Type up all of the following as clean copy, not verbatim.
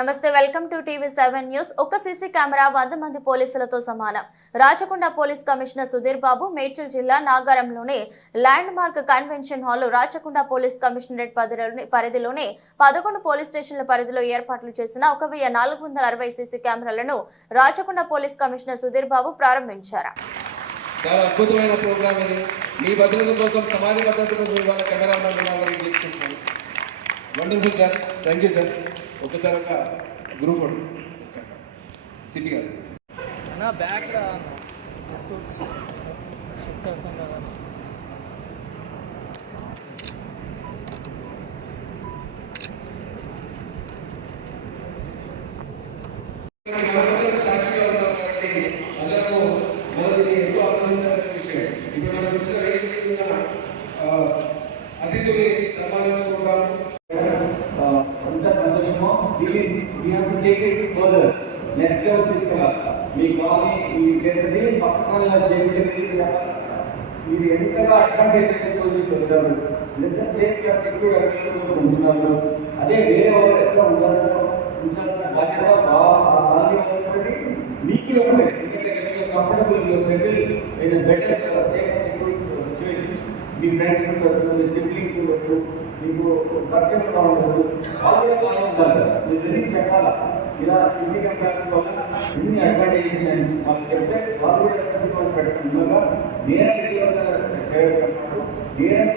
నమస్తే, welcome to టీవీ7 news. ఒక సీసీ కెమెరా 100 మంది పోలీసులతో సమానం. రాచకొండ పోలీస్ కమిషనర్ సుధీర్ బాబు మేడ్చల్ జిల్లా నాగారంలోని landmark convention hall Rachakonda police commissionerate పరిధిలోని 11 పోలీస్ స్టేషన్ల పరిధిలో ఏర్పాట్లు చేసిన 1460 సీసీ కెమెరాలను రాచకొండ పోలీస్ కమిషనర్ సుధీర్ బాబు ప్రారంభించారు. చాలా అద్భుతమైన ప్రోగ్రామ్ ఇది. మీ భద్రత కోసం, సమాజ భద్రత కోసం ఇవాళ కెమెరా తీసుకుంటున్నాను. Wonderful sir, thank you sir. ఒకసారి ఒక గ్రూప్ ఫోటో సిటీ గారు బ్యాక్ సాక్షిగా ఉన్నాం కాబట్టి అందరూ మొదటి ఎంతో ఆనందించాలనే విషయం. ఇప్పుడు మనం ఇచ్చిన వేదిక అతిథుల్ని సన్మానించుకుంటాం. నెక్స్ట్ లెవెల్ తీసుకురావాలి. మీ కాలనీ మీ చేసేది పక్కన చేయబడి మీరు ఎంతగా అడ్వాంటేజ్ తీసుకోవచ్చు, ఎంత సేఫ్గా సెక్యూర్ ఉంటున్నారు. అదే వేరే వాళ్ళు ఎట్లా ఉంచాల్సిన బాధ్యత కాలనీ మీకే ఉంటుంది. ఎందుకంటే comfortable settle in better safe secure situations. Me friends ఉండొచ్చు, మీ సిబ్లింగ్స్ ఉండొచ్చు, మీకు ఖర్చుగా ఉండదు, వాళ్ళు కూడా బాగా ఉంటారు కదా. మీరు చెప్పాలా ఇలా సీసీ కెమెరాస్ వల్ల ఎన్ని అడ్వాంటేజెస్ అని వాళ్ళు చెప్తే వాళ్ళు కూడా సర్టిఫికేట్ పెట్టకుండా నేరం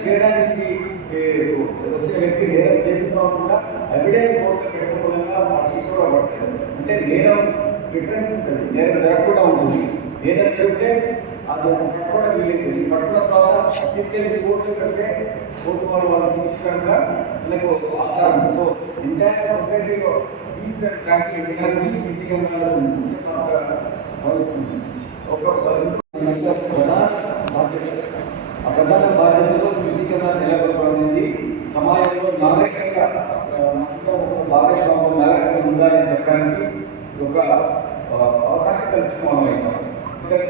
చేయడానికి వచ్చే వ్యక్తి నేరం చేసుకోకుండా ఎవిడెన్స్ కోర్టులో పెట్టకుండా వాళ్ళ శిక్ష కూడా పడుతుంది. అంటే నేరం డిఫరెన్స్ ఉంటుంది, నేరం జరగకుండా ఉంటుంది. నేరం జరిగితే అది పట్టుకోవడం వీలైతుంది. పట్టుకున్న తర్వాత తీసుకెళ్ళి కోర్టులో పెడితే కోర్టు వాళ్ళు శిక్షించకుండా వీళ్ళకు ఆధారం. సో ఎంటైర్ సొసైటీలో సీసీ కెమెరాలు ప్రధాన బాధ్యతలో సీసీ కెమెరా నిలబడబడింది. సమాజంలో నాగరికంగా భాగస్వామ్యం నాగరికంగా ఉందని చెప్పడానికి ఒక అవకాశం కల్పిస్తున్నాం. ఇక్కడ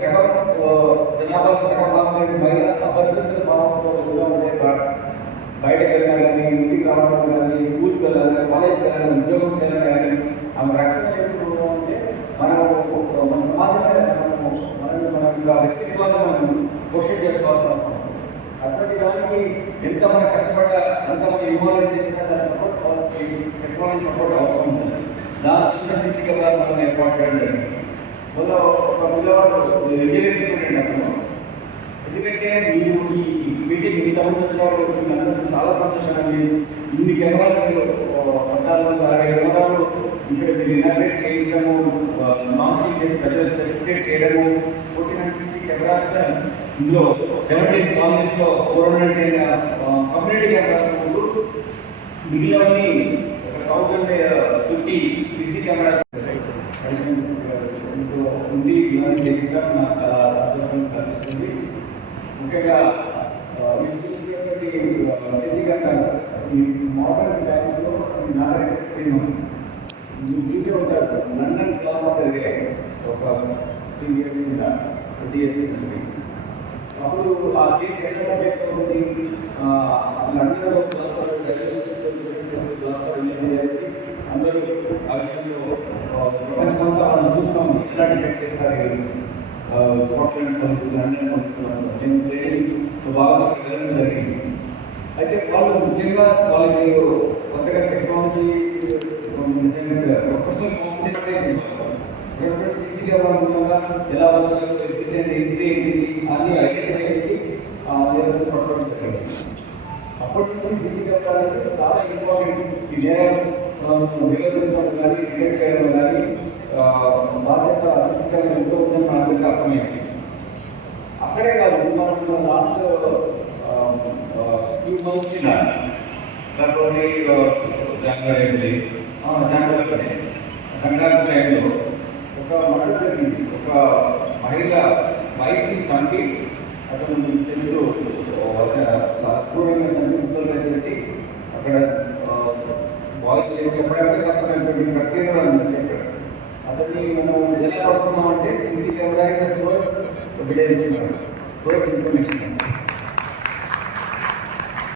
జనాభా సగభాగం మహిళా అభద్రత భావంతో ఉండే బయటకు వెళ్ళాలి కానీ, ఇంటికి రావడం కానీ, స్కూల్కి వెళ్ళాలి, కాలేజ్కి వెళ్ళాలి, ఉద్యోగం చేయాలి కానీ ఆమె రక్షణ అంటే మనం మన సమాజంలో మన వ్యక్తిత్వాన్ని మనం క్వశ్చన్ చేసుకోవాల్సిన అవసరం. అటువంటి దానికి ఎంత మనం కష్టపడ్డా, అంత మనం ఇన్వాల్వ్ చేసినా దాని సపోర్ట్ కావాల్సి టెక్నాలజీ సపోర్ట్ అవసరం ఉంటుంది. దాని సీసీ కెమెరా మనం ఏర్పాటు చేయడం జరిగింది. మొన్న ఒక పిల్లవాడు ఇంజనీరింగ్ స్టూడెంట్ అతను. ఎందుకంటే మీరు ఈ మీటింగ్ ఇంతమంది వచ్చారు, అందరూ చాలా సంతోషంగా ఇన్ని కెమెరాలు మీరు 1460 కెమెరాలు ఇక్కడ మీరు ఇనాగ్రేట్ చేయించడము, లాంచింగ్ చేసి ప్రజలు ఫెసిలిటేట్ చేయడము, 1460 కెమెరాస్ ఇందులో 17 కాలనీస్లో 410 కమ్యూనిటీ కెమెరాస్ ముందు మిగిలినవన్నీ 1050 సీసీ కెమెరాస్ ఉంది. ఇవన్నీ చేయించడం నాకు చాలా సంతోషం కనిపిస్తుంది. ముఖ్యంగా సీసీ కెమెరాస్ ఈ మోడర్న్ టైమ్స్లో నాగరికం మీరు చూసే ఉంటారు. లండన్ క్లాస్ జరిగే ఒక 3 years కింద 20 years కింద అప్పుడు ఆ కేసు ఎక్కడ ఉంది, లండన్లో క్లాస్ అందరూ ఆ విషయంలో ప్రపంచంలో మనం చూస్తాం ఎట్లా డిటెక్ట్ చేస్తారు. స్కాట్లాండ్ పోలీసులు, లండన్ పోలీసులు నేను ట్రైనింగ్ బాగా వెళ్ళడం జరిగింది. అయితే వాళ్ళు ముఖ్యంగా వాళ్ళకి కొత్తగా టెక్నాలజీ సీసీ కెమెరా ఎలా వచ్చారు, ఎక్సిడెంట్ ఏంటి అన్ని ఐడెంటిఫై చేసి పట్టుకోవడం జరిగింది. అప్పటి నుంచి సీసీ కెమెరా చాలా ఇంపార్టెంట్. ఈ నేరం కానీ డిటెక్ట్ చేయడం కానీ బాధ్యత సీసీ కెమెరా ఎంతో ఉందని మనకు అర్థమైంది. అక్కడే కాదు, మనం లాస్ట్ few months దాంట్లోని జనవరి సంక్రాంతి టైంలో ఒక మర్డర్ జరిగింది. ఒక మహిళ వైఫ్ని చంపి, అతను తెలుసు క్రూరంగా చంపి ముక్కలుగా చేసి అక్కడ బాయిల్ చేసి ఎప్పుడైతే కష్టమైనటువంటి ప్రక్రియను చేశాడు. అతన్ని మనం ఎలా పడుతున్నాం అంటే CC camera first evidence, first information.